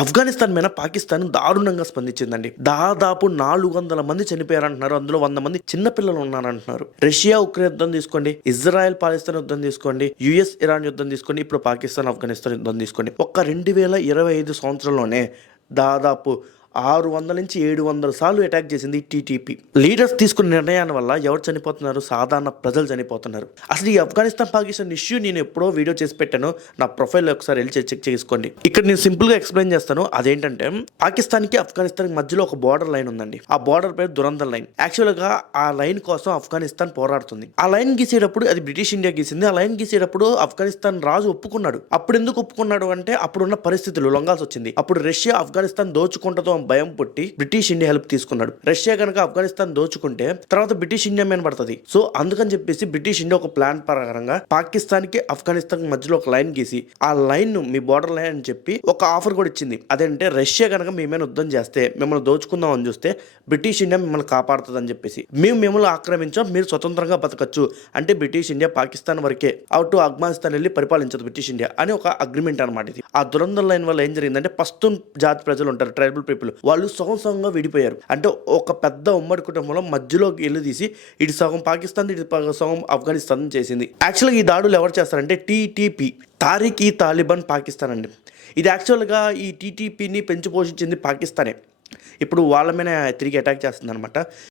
ఆఫ్ఘనిస్తాన్ మీద పాకిస్తాన్ దారుణంగా స్పందించిందండి. దాదాపు 400 మంది చనిపోయారంటున్నారు. అందులో 100 మంది చిన్నపిల్లలు ఉన్నారంటున్నారు. రష్యా ఉక్రెయిన్ యుద్ధం తీసుకోండి, ఇజ్రాయెల్ పాలస్తీన్ యుద్ధం తీసుకోండి, యుఎస్ ఇరాన్ యుద్ధం తీసుకోండి, ఇప్పుడు పాకిస్తాన్ ఆఫ్ఘనిస్తాన్ యుద్ధం తీసుకోండి. ఒక్క 2025 సంవత్సరంలోనే దాదాపు 600 నుంచి 700 సార్లు అటాక్ చేసింది టీటీపీ. లీడర్స్ తీసుకున్న నిర్ణయాల వల్ల ఎవరు చనిపోతున్నారు? సాధారణ ప్రజలు చనిపోతున్నారు. అసలు ఈ ఆఫ్ఘనిస్తాన్ పాకిస్తాన్ ఇష్యూ నేను ఎప్పుడో వీడియో చేసి పెట్టాను. నా ప్రొఫైల్ ఒకసారి వెళ్ళి చెక్ చేసుకోండి. ఇక్కడ నేను సింపుల్ గా ఎక్స్ప్లెయిన్ చేస్తాను. అదేంటంటే పాకిస్తాన్ కి ఆఫ్ఘనిస్తాన్ మధ్యలో ఒక బార్డర్ లైన్ ఉందండి. ఆ బార్డర్ పేరు దురందర్ లైన్. యాక్చువల్ గా ఆ లైన్ కోసం ఆఫ్ఘనిస్తాన్ పోరాడుతుంది. ఆ లైన్ గీసేటప్పుడు అది బ్రిటిష్ ఇండియా గీసింది. ఆ లైన్ గీసేటప్పుడు ఆఫ్ఘనిస్తాన్ రాజు ఒప్పుకున్నాడు. అప్పుడు ఎందుకు ఒప్పుకున్నాడు అంటే అప్పుడున్న పరిస్థితులు లొంగాల్సి వచ్చింది. అప్పుడు రష్యా ఆఫ్ఘనిస్తాన్ దోచుకుంటుందో భయం పుట్టి బ్రిటిష్ ఇండియా హెల్ప్ తీసుకున్నాడు. రష్యా కనుక ఆఫ్ఘనిస్తాన్ దోచుకుంటే తర్వాత బ్రిటిష్ ఇండియా మీద పడుతుంది. సో అందుకని చెప్పేసి బ్రిటిష్ ఇండియా ఒక ప్లాన్ ప్రకారంగా పాకిస్తాన్ కి ఆఫ్ఘనిస్తాన్ మధ్యలో ఒక లైన్ గీసి ఆ లైన్ మీ బార్డర్ లైన్ అని చెప్పి ఒక ఆఫర్ కూడా ఇచ్చింది. అదేంటే రష్యా కనుక మీ మీద యుద్ధం చేస్తే మిమ్మల్ని దోచుకుందాం అని చూస్తే బ్రిటిష్ ఇండియా మిమ్మల్ని కాపాడుతుంది అని చెప్పేసి మేము మిమ్మల్ని ఆక్రమించాం, మీరు స్వతంత్రంగా బతకచ్చు అంటే బ్రిటిష్ ఇండియా పాకిస్తాన్ వరకే అవుట్ ఆఫ్ఘనిస్తాన్ వెళ్ళి పరిపాలించదు బ్రిటిష్ ఇండియా అని ఒక అగ్రిమెంట్ అనమాట ఇది. ఆ దురందర్ లైన్ వల్ల ఏం జరిగిందంటే పస్తూన్ జాతి ప్రజలు ఉంటారు, ట్రైబల్ పీపుల్, వాళ్ళు సగం సగంగా విడిపోయారు. అంటే ఒక పెద్ద ఉమ్మడి కుటుంబంలో మధ్యలోకి ఇల్లు తీసి ఇటు సగం పాకిస్తాన్ ఇటు సగం ఆఫ్ఘనిస్తాన్ చేసింది. యాక్చువల్గా ఈ దాడులు ఎవరు చేస్తారంటే టీటీపీ, తారిక్ ఈ తాలిబాన్ పాకిస్తాన్ అండి. ఇది యాక్చువల్గా ఈ టీటీపీని పెంచి పోషించింది పాకిస్తానే. ఇప్పుడు వాళ్ళ మీద తిరిగి అటాక్ చేస్తుంది అనమాట.